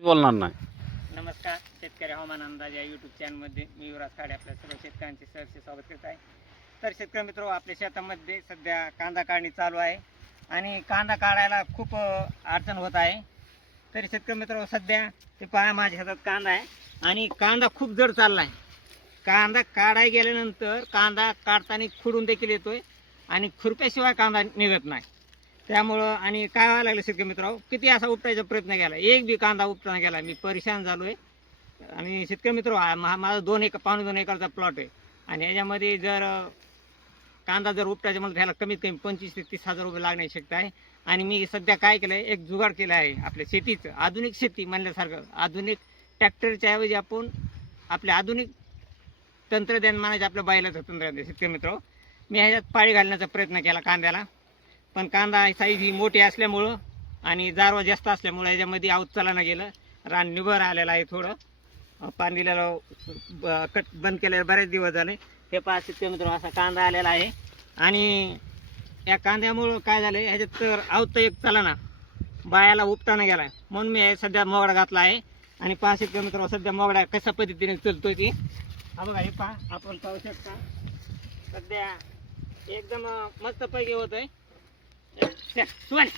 बोलणार नाही. नमस्कार शेतकरी हवामान अंदाज या यूट्यूब चॅनलमध्ये मी युवराज खाडे आपल्या सर्व शेतकऱ्यांचे सहर्ष स्वागत करत आहे. तर शेतकरी मित्र आपल्या शेतामध्ये सध्या कांदा काढणी चालू आहे आणि कांदा काढायला खूप अडचण होत आहे. तरी शेतकरी मित्र सध्या ते पहा माझ्या हातात कांदा आहे आणि कांदा खूप जड चालला आहे कांदा काढाय गेल्यानंतर कांदा काढताना खुडून देखील येतोय आणि खुरप्याशिवाय कांदा निघत नाही. त्यामुळं आणि काय व्हायला लागलं शेतकरी मित्रांनो? किती असा उपटायचा प्रयत्न केला? एक बी कांदा उपटाना गेला मी परेशान झालो आहे आणि शेतकरी मित्र माझा दोन एक पावणे दोन एकरचा प्लॉट आहे. आणि याच्यामध्ये जर कांदा जर उपटायचा मला घ्यायला कमीत कमी पंचवीस ते तीस हजार रुपये लागण्याची शक्यता आहे. आणि मी सध्या काय केलं आहे एक जुगाड केला आहे. आपल्या शेतीचं आधुनिक शेती म्हणल्यासारखं. आधुनिक ट्रॅक्टरच्या ऐवजी आपण आपल्या आधुनिक तंत्रज्ञान मानायचं आपल्या बैलाचं तंत्रज्ञान शेतकरी मित्र मी ह्याच्यात पाळी घालण्याचा प्रयत्न केला कांद्याला. पण कांदा साईज ही मोठी असल्यामुळं आणि जारवा जास्त असल्यामुळं याच्यामध्ये आऊत चालायला गेलं. रान निभर आलेलं आहे थोडं. पाणी दिलेलं ब- कट बंद केलेलं बरेच दिवस झाले. हे पाच शेतकरी मित्र असा कांदा आलेला आहे. आणि या कांद्यामुळं काय झालं ह्याच्यात तर आऊत एक चला ना बायाला उपताना गेला म्हणून मी हे सध्या मोगडा घातला आहे. आणि पाचशे शेतकरी मित्र सध्या मोगडा कशा पद्धतीने चलतोय ती. हा बघा हे पहा आपण पाहू शकता. सध्या एकदम मस्तपैकी होत आहे सुवन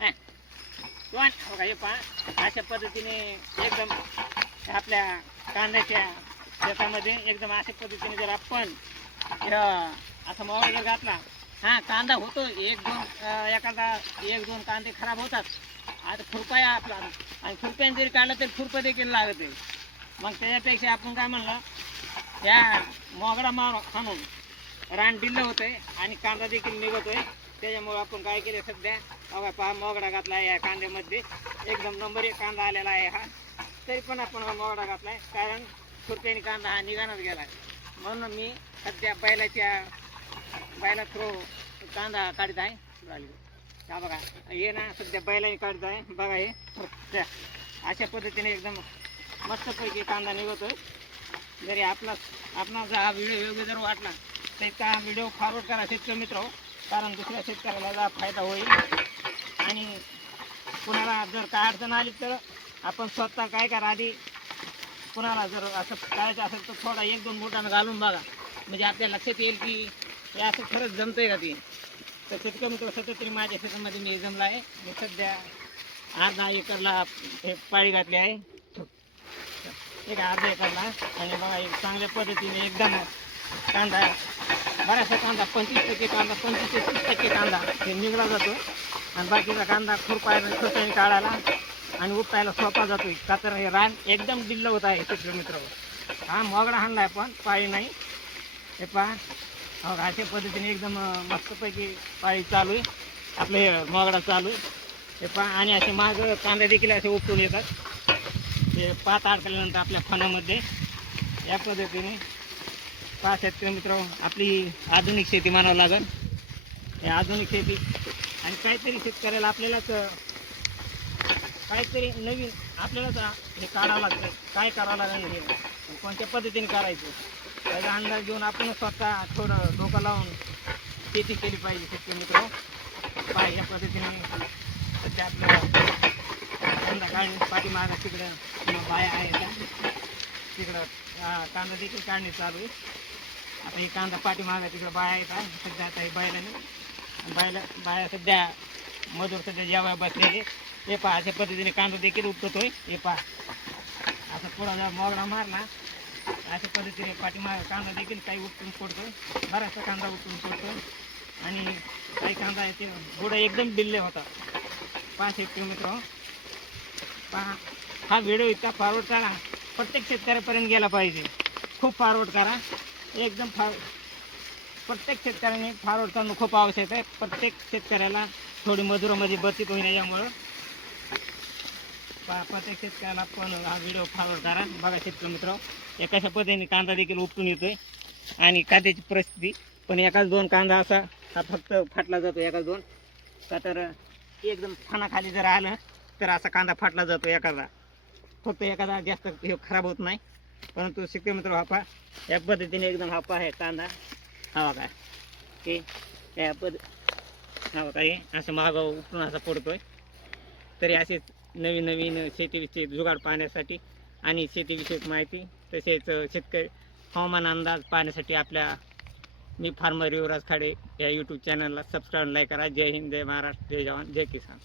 सुवन हो का हे पहा अशा पद्धतीने एकदम आपल्या कांद्याच्या शेतामध्ये एकदम अशा पद्धतीने जर आपण असा मोबाईल जर घातला हा कांदा होतो एक दोन एखादा एक दोन कांदे खराब होतात आता खुरपा आहे आपला आणि खुरप्याने जरी काढला तरी खुरपं देखील लागत आहे मग त्याच्यापेक्षा आपण काय म्हणलं त्या मोगडा मार खाणून रान डिल्ल होतंय आणि कांदा देखील निघतोय त्याच्यामुळे आपण काय केलं सध्या? बघा पहा मोगडा घातला आहे या कांद्यामध्ये. एकदम नंबर एक कांदा आलेला आहे हा. तरी पण आपण हा मोगडा आहे कारण खुरप्याने कांदा हा निघानच गेला म्हणून मी सध्या बैलाच्या बैला थ्रो कांदा काढत आहे. हा बघा हे ना सध्या बैलाने काढत आहे. बघा हे त्या अशा पद्धतीने एकदम मस्तपैकी कांदा निघतो जरी आपला आपला हा व्हिडिओ योग्य जर वाटला तर इतका हा व्हिडिओ फॉरवर्ड करा शेतकरी मित्र. कारण दुसऱ्या शेतकऱ्याला फायदा होईल. आणि कुणाला जर काय अडचण आली तर आपण स्वतः काय करा आधी कुणाला जर असं करायचं असेल तर थोडा एक दोन बोटानं घालून बघा. म्हणजे आपल्या लक्षात येईल की हे असं खरंच जमतंय का ती? तर शेतकरी मित्र सतत तरी माझ्या शेतामध्ये मी जमला आहे. मी सध्या अर्धा एकरला हे पाळी घातली आहे. एक अर्धा एकरला. आणि बघा एक चांगल्या पद्धतीने एकदम कांदा बऱ्याचशा कांदा पंचवीस टक्के कांदा पंचवीस ते तीस टक्के कांदा हे निघला जातो. आणि बाकीचा कांदा खुरपायला खुरपायला काढायला आणि उपटायला सोपा जातो. का तर हे रान एकदम डिल्ल होत आहे शेतकरी मित्र हा मोगडा हाणला आहे पण पाळी नाही. हे पहा. हो अशा पद्धतीने एकदम मस्तपैकी पाळी चालू आहे. आपलं हे मोगडा चालू आहे. हे पहा. आणि असे माग कांदे देखील असे उपटून येतात. ते पात अडकल्यानंतर आपल्या फणामध्ये या पद्धतीने पाच शेतकरी मित्र आपली आधुनिक शेती मानावं लागेल. हे आधुनिक शेती आणि काहीतरी शेतकऱ्याला आपल्यालाच काहीतरी नवीन आपल्यालाच हे काढावं लागतं. काय करावं लागेल हे? कोणत्या पद्धतीने करायचं? त्याचा अंदाज घेऊन आपण स्वतः थोडं डोकं लावून शेती केली पाहिजे शेतकरी मित्र पाय या पद्धतीने सध्या आपल्याला कांदा काढणी पाठीमागं तिकडं बाया आहे तिकडं कांदा देखील काढणे चालू आहे. आता हे कांदा पाठीमागं तिकडं बाया येत आहे. सध्या आता हे बायलाने बायला बाया सध्या मजूर सध्या जेव्हा बसलेले हे पहा अशा पद्धतीने कांदा देखील उपटतोय हे पहा. आता पुढा मोगडा मारला अशा पद्धतीने पाठीमाग कांदा देखील काही उपटून फोडतोय. बराचसा कांदा उपटून फोडतोय. आणि काही कांदा आहे ते एकदम बिल्ले होता पाच एक किलोमीटर हो. पहा हा व्हिडिओ इतका फॉरवर्ड करा प्रत्येक शेतकऱ्यापर्यंत गेला पाहिजे. खूप फॉरवर्ड करा एकदम फार प्रत्येक शेतकऱ्याने फॉरवर्ड करणं खूप आवश्यक आहे. प्रत्येक शेतकऱ्याला थोडी मजुरामध्ये बचत होईल यामुळं. पहा प्रत्येक शेतकऱ्याला पण हा व्हिडिओ फॉरवर्ड करा बघा शेतकरी मित्र एका कशा पद्धतीने कांदा देखील उपटून येतोय आणि कांद्याची परिस्थिती. पण एकाच दोन कांदा असा हा फक्त फाटला जातो एकाच दोन. का तर एकदम खानाखाली जर आलं तर असा कांदा फाटला जातो एखादा. फक्त एखादा जास्त हे खराब होत नाही. परंतु शिकते मित्र हापा. या पद्धतीने एकदम हापा आहे कांदा. हा काय की या पद हवा काय असं मागं उपटून असा पडतोय. तरी असेच नवीन नवीन शेतीविषयी जुगाड पाहण्यासाठी आणि शेतीविषयक माहिती तसेच शेतकरी हवामान अंदाज पाहण्यासाठी आपल्या मी फार्मर युवराज खाडे या यूट्यूब चॅनलला सबस्क्राईब लाईक करा. जय हिंद जय महाराष्ट्र जय जवान जय किसान.